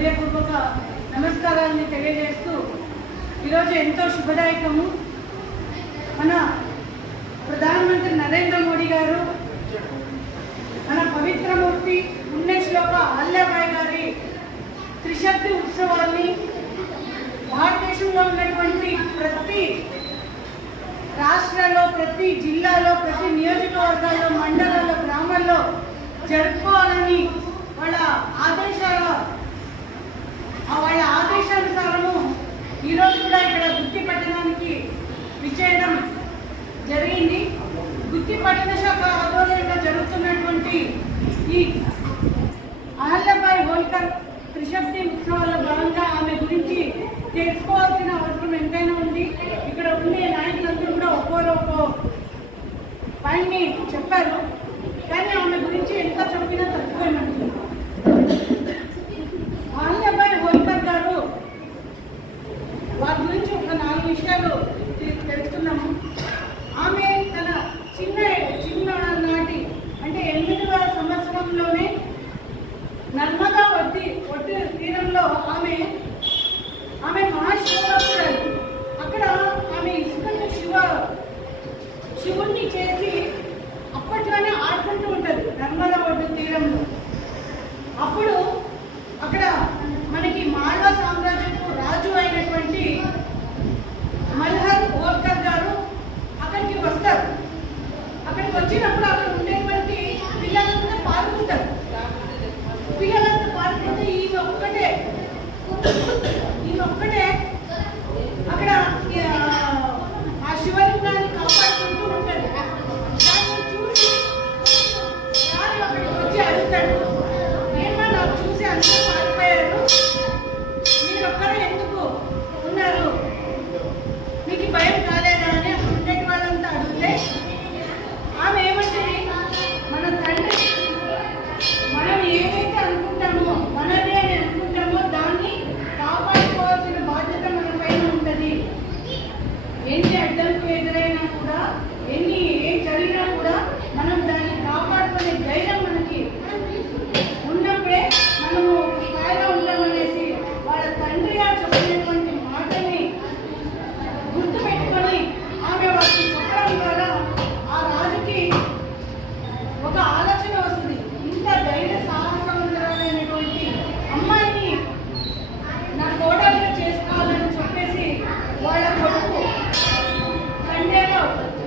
హృదయపూర్వక నమస్కారాన్ని తెలియజేస్తూ ఈరోజు ఎంతో శుభదాయకము. మన ప్రధానమంత్రి నరేంద్ర మోడీ గారు మన పవిత్రమూర్తి పుణ్యశ్లోక అల్లబాయి గారి త్రిశక్తి ఉత్సవాన్ని భారతదేశంలో ఉన్నటువంటి ప్రతి రాష్ట్రాల్లో ప్రతి జిల్లాలో ప్రతి నియోజకవర్గాల్లో మండలాల్లో గ్రామాల్లో జరుపుకోవాలని వాళ్ళ ఆదేశాల వాళ్ళ ఆదేశానుసారము ఈరోజు కూడా ఇక్కడ గుత్తి పట్టణానికి విచ్చేయడం జరిగింది. గుత్తి పట్టణ శాఖ ఆధ్వర్యంగా జరుగుతున్నటువంటి ఈ అహల్లబాయి హోల్కర్ త్రిశక్తి ఉత్సవాల్లో భాగంగా ఆమె గురించి తెలుసుకోవాల్సిన అవసరం ఎంతైనా ఉంది. ఇక్కడ ఉండే నాయకులందరూ కూడా ఒక్కోరు ఒక్కో చెప్పారు. అక్కడ మనకి మానవ Wow.